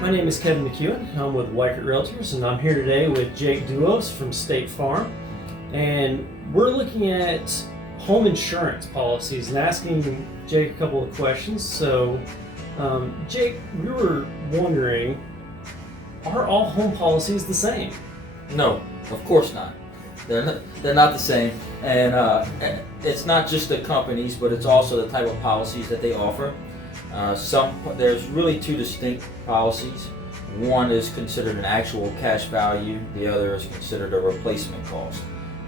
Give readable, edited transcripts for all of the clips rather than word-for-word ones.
My name is Kevin McEwen. I'm with Weichert REALTORS, and I'm here today with Jake Duos from State Farm. And we're looking at home insurance policies and asking Jake a couple of questions. So, Jake, we were wondering, are all home policies the same? No, of course not. They're not the same. And it's not just the companies, but it's also the type of policies that they offer. There's really two distinct policies. One is considered an actual cash value, the other is considered a replacement cost.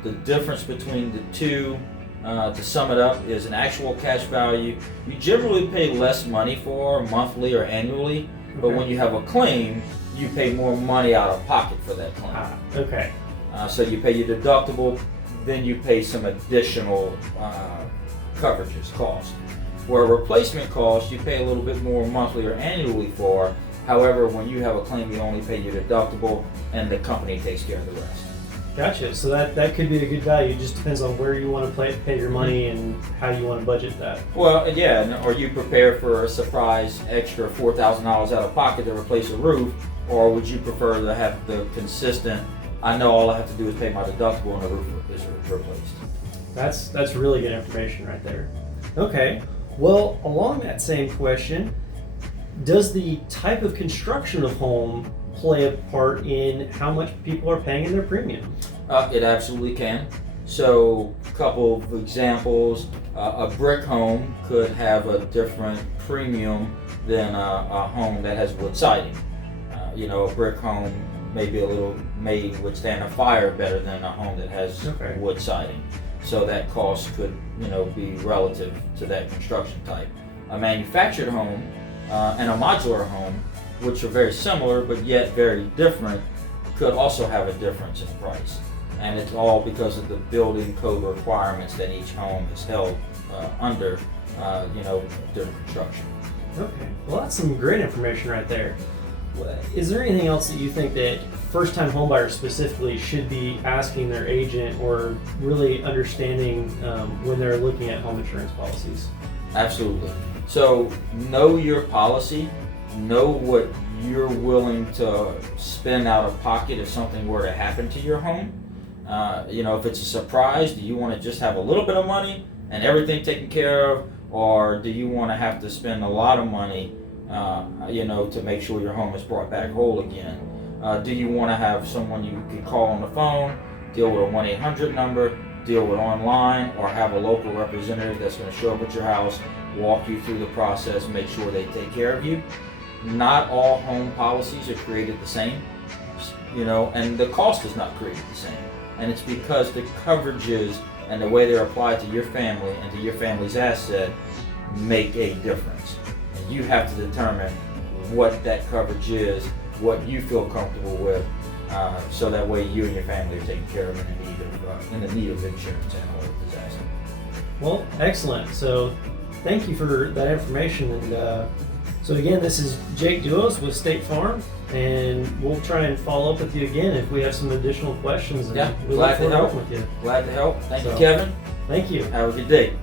The difference between the two, to sum it up, is an actual cash value you generally pay less money for monthly or annually, but when you have a claim, you pay more money out of pocket for that claim. Okay. So you pay your deductible, then you pay some additional coverages, cost. Where a replacement cost, you pay a little bit more monthly or annually for. However, when you have a claim, you only pay your deductible and the company takes care of the rest. Gotcha. So that could be a good value. It just depends on where you want to pay your money and how you want to budget that. Well, yeah, or you prepare for a surprise extra $4,000 out of pocket to replace a roof, or would you prefer to have the consistent, I know all I have to do is pay my deductible and the roof is replaced? That's really good information right there. Okay. Well, along that same question, does the type of construction of home play a part in how much people are paying in their premium? It absolutely can. So, a couple of examples. A brick home could have a different premium than a home that has wood siding. A brick home may withstand a fire better than a home that has wood siding. So that cost could, be relative to that construction type. A manufactured home and a modular home, which are very similar but yet very different, could also have a difference in price. And it's all because of the building code requirements that each home is held under, during construction. Okay, well that's some great information right there. Is there anything else that you think that first-time homebuyers specifically should be asking their agent or really understanding when they're looking at home insurance policies? Absolutely. So know your policy, know what you're willing to spend out of pocket if something were to happen to your home. If it's a surprise, do you want to just have a little bit of money and everything taken care of, or do you want to have to spend a lot of money to make sure your home is brought back whole again? Do you want to have someone you can call on the phone, deal with a 1-800 number, deal with online, or have a local representative that's going to show up at your house, walk you through the process, make sure they take care of you? Not all home policies are created the same, and the cost is not created the same. And it's because the coverages and the way they're applied to your family and to your family's asset make a difference. And you have to determine what that coverage is, what you feel comfortable with, so that way you and your family are taken care of in the need of insurance and or disaster. Well, excellent. So thank you for that information. And so again, this is Jake Duos with State Farm, and we'll try and follow up with you again if we have some additional questions. And yeah, we'd glad look to forward help. working with you. Glad to help. Thank you, Kevin. Thank you. Have a good day.